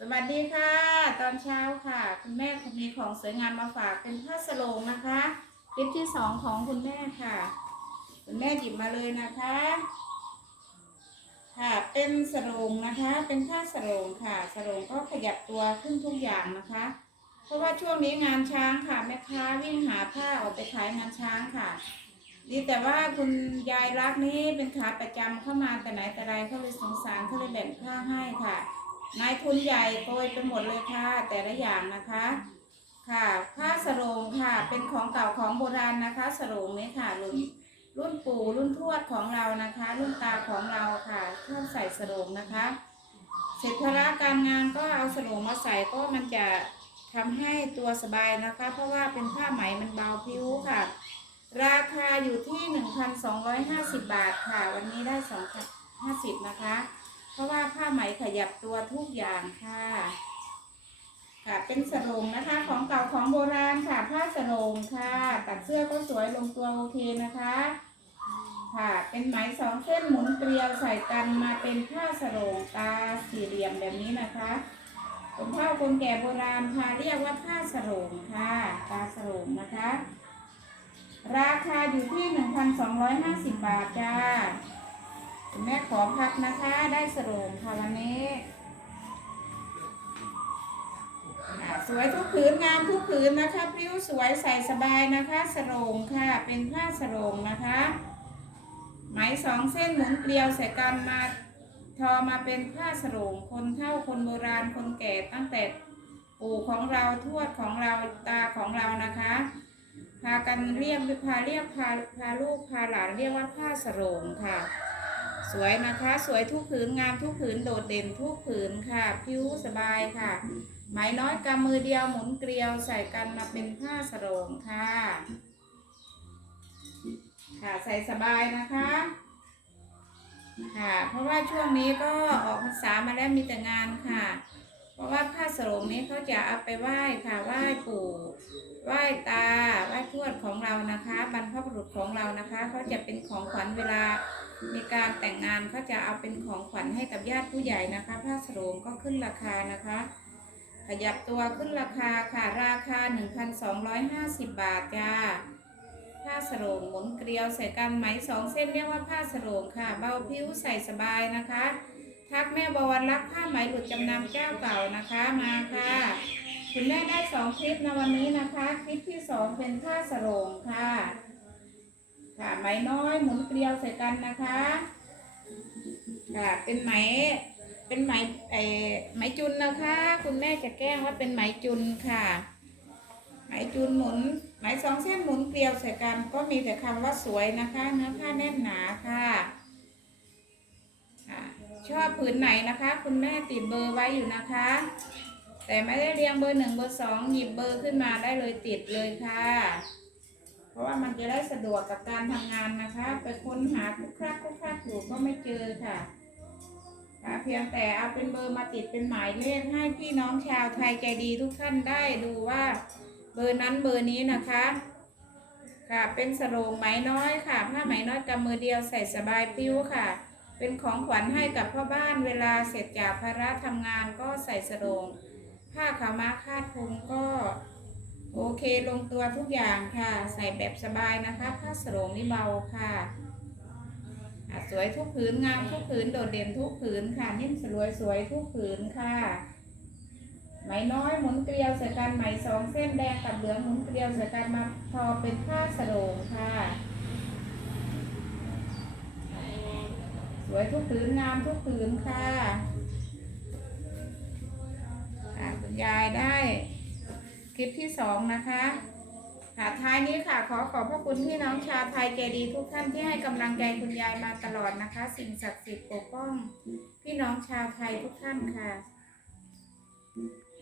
สวัสดีค่ะ ตอนเช้าค่ะ คุณแม่มีของสวยงามมาฝากเป็นผ้าสโลงนะคะคลิปที่สองของคุณแม่ค่ะ คุณแม่หยิบมาเลยนะคะ ค่ะเป็นสโลงนะคะ เป็นผ้าสโลงค่ะสโลงก็ขยับตัวขึ้นทุกอย่างนะคะ เพราะว่าช่วงนี้งานช้างค่ะแม่ค้าวิ่งหาผ้าออกไปขายงานช้างค่ะดีแต่ว่าคุณยายรักนี่เป็นขาประจำเข้ามาแต่ไหนแต่ไรเขาเลยสงสารเขาเลยแบ่งผ้าให้ค่ะ นายทุนใหญ่โกยไปหมดเลยค่ะ แต่ละอย่างนะคะ ค่ะผ้าสรงค่ะ เป็นของเก่าของโบราณนะคะ สรงนี้ค่ะรุ่นรุ่นปู่รุ่นทวดของเรานะคะ รุ่นตาของเราค่ะชอบใส่สรงนะคะเสร็จภาระการงานก็เอาสรงมาใส่ก็มันจะทำให้ตัวสบายนะคะ เพราะว่าเป็นผ้าไหมมันเบาผิวค่ะ ราคาอยู่ที่ 1,250 บาทค่ะ วันนี้ได้250นะคะ เพราะว่าผ้าไหมขยับตัวทุกอย่างค่ะ ค่ะเป็นสรงนะคะ ของเก่าของโบราณค่ะผ้าสรงค่ะ ตัดเสื้อก็สวยลงตัวโอเคนะคะ ค่ะเป็นไหมสองเส้นหมุนเกลียวใส่กันมาเป็นผ้าสรงตาสี่เหลี่ยมแบบนี้นะคะคนเฒ่าคนแก่โบราณพาเรียกว่าผ้าสรงค่ะตาสรงนะคะ ราคาอยู่ที่ 1,250 บาทจ้า คุณแม่ขอพับนะคะ ได้สโรงค่ะวันนี้สวยทุกผืนงามทุกผืนนะคะพริ้วสวยใส่สบายนะคะสรงค่ะเป็นผ้าสรงนะคะ ไหมสองเส้นหมุนเกลียวใส่กันมาทอมาเป็นผ้าสรงคนเฒ่าคนโบราณคนแก่ตั้งแต่ปู่ของเราทวดของเราตาของเรานะคะ พากันเรียกพาเรียกพาพาลูกพาหลานเรียกว่าผ้าสรงค่ะ สวยนะคะ สวยทุกผืนงามทุกผืนโดดเด่นทุกผืนค่ะ ผิวสบายค่ะ ไหมน้อยกำมือเดียวหมุนเกลียวใส่กันมาเป็นผ้าสโรงค่ะ ค่ะใส่สบายนะคะค่ะ เพราะว่าช่วงนี้ก็ออกพรรษามาแล้วมีแต่งานค่ะ เพราะว่าผ้าสรงนี้เขาจะเอาไปไหว้ค่ะไหว้ปู่ไหว้ตาไหว้ทวดของเรานะคะ บรรพบุรุษของเรานะคะเขาจะเป็นของขวัญเวลา มีการแต่งงานเขาจะเอาเป็นของขวัญให้กับญาติผู้ใหญ่นะคะ ผ้าสโรงก็ขึ้นราคานะคะ ขยับตัวขึ้นราคาค่ะ ราคา 1,250 บาทจ้า ผ้าสโรงหมุนเกลียวใส่กันไหมสองเส้นเรียกว่าผ้าสโรงค่ะ เบาผิวใส่สบายนะคะ ทักแม่บวรรักผ้าไหมหลุดจำนำเจ้าเก่านะคะมาค่ะ คุณแม่ได้สองคลิปในวันนี้นะคะ คลิปที่สองเป็นผ้าสโรงค่ะ ค่ะไหมน้อยหมุนเกลียวใส่กันนะคะค่ะเป็นไหมเป็นไหมไอไหมจุนนะคะ คุณแม่จะแกล้งว่าเป็นไหมจุนค่ะ ไหมจุนหมุนไหมสองเส้นหมุนเกลียวใส่กันก็มีแต่คำว่าสวยนะคะ เนื้อผ้าแน่นหนาค่ะชอบผืนไหนนะคะ คุณแม่ติดเบอร์ไว้อยู่นะคะ แต่ไม่ได้เรียงเบอร์หนึ่งเบอร์สองหยิบเบอร์ขึ้นมาได้เลยติดเลยค่ะ ราะว่ามันจะได้สะดวกกับการทำงานนะคะ ไปค้นหาคุกคักคุกคักอยู่ก็ไม่เจอค่ะค่ะ เพียงแต่เอาเป็นเบอร์มาติดเป็นหมายเลขให้พี่น้องชาวไทยใจดีทุกท่านได้ดูว่า เบอร์นั้นเบอร์นี้นะคะ ค่ะเป็นสโรงไหมน้อยค่ะ ผ้าไหมน้อยกำมือเดียวใส่สบายปิ้วค่ะ เป็นของขวัญให้กับพ่อบ้านเวลาเสร็จจากภาระทำงานก็ใส่สโรงผ้าขาวม้าคาดพุงก็ โอเคลงตัวทุกอย่างค่ะ ใส่แบบสบายนะคะผ้าสโรงนี่เบาค่ะสวยทุกผืนงามทุกผืนโดดเด่นทุกผืนค่ะนิ่มสวยสวยทุกผืนค่ะ ไหมน้อยหมุนเกลียวใส่กันไหมสองเส้นแดงกับเหลืองหมุนเกลียวใส่กันมาทอเป็นผ้าสโรงค่ะ สวยทุกผืนงามทุกผืนค่ะอะคุณยายได้ คลิปที่สองนะคะค่ะท้ายนี้ค่ะขอขอบพระคุณพี่น้องชาวไทยใจดีทุกท่านที่ให้กำลังใจคุณยายมาตลอดนะคะ สิ่งศักดิ์สิทธิ์ปกป้อง พี่น้องชาวไทยทุกท่านค่ะ